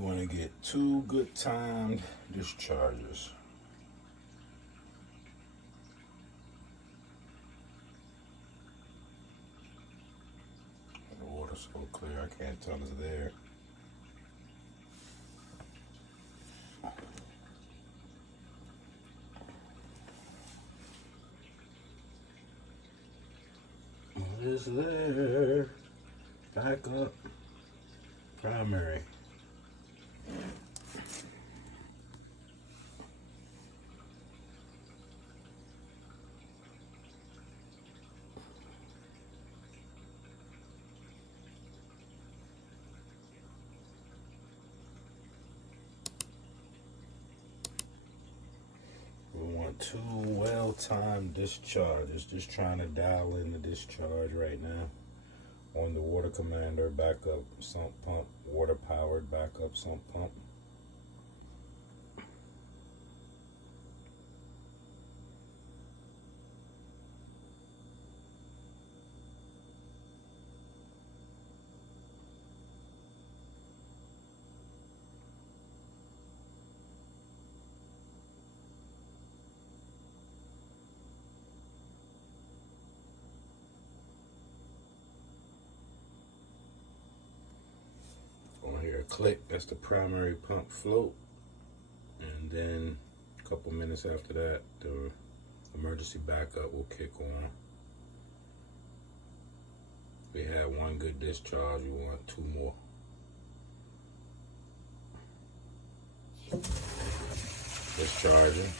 want to get 2 good timed discharges. The water's so clear I can't tell it's there. What is there? Back up. Primary. We want 2 well-timed discharges. Just trying to dial in the discharge right now. On the water commander, backup sump pump, water powered backup sump pump. Here, click, that's the primary pump float, and then a couple minutes after that the emergency backup will kick on. We had 1 good discharge, we want 2 more. Discharging.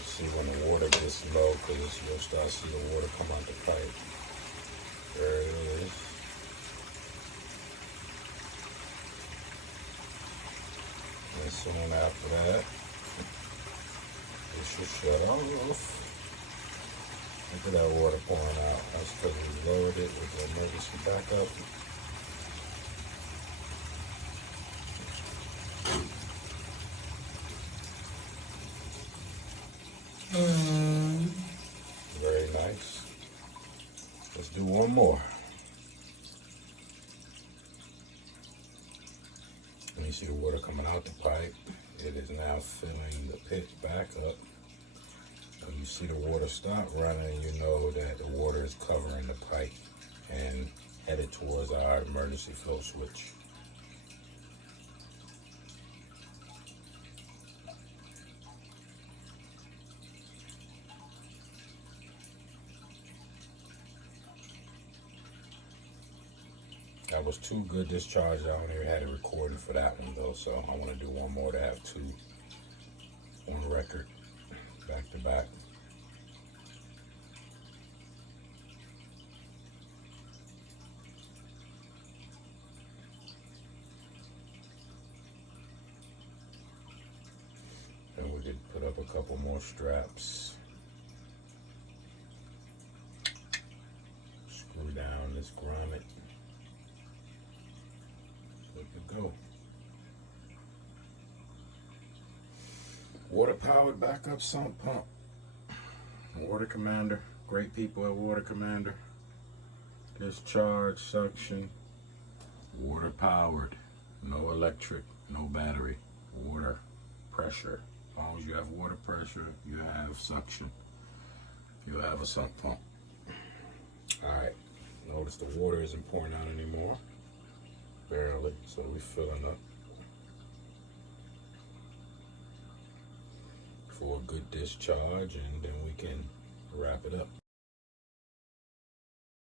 See when the water gets low, because you'll start to see the water come out the pipe. There it is. And soon after that, it should shut off. Look at that water pouring out. That's because we lowered it with the emergency backup. Very nice. Let's do 1 more. And you see the water coming out the pipe. It is now filling the pit back up. When you see the water stop running, you know that the water is covering the pipe and headed towards our emergency flow switch. That was 2 good discharges. I don't even had a recording for that one though, so I want to do 1 more to have 2 on record, back to back. And we could put up a couple more straps. Screw down this grommet. Go. Water powered backup sump pump. Water commander. Great people at Water Commander. Discharge, suction. Water powered. No electric, no battery. Water pressure. As long as you have water pressure, you have suction. You have a sump pump. Alright. Notice the water isn't pouring out anymore. Barely, so we're filling up for a good discharge, and then we can wrap it up.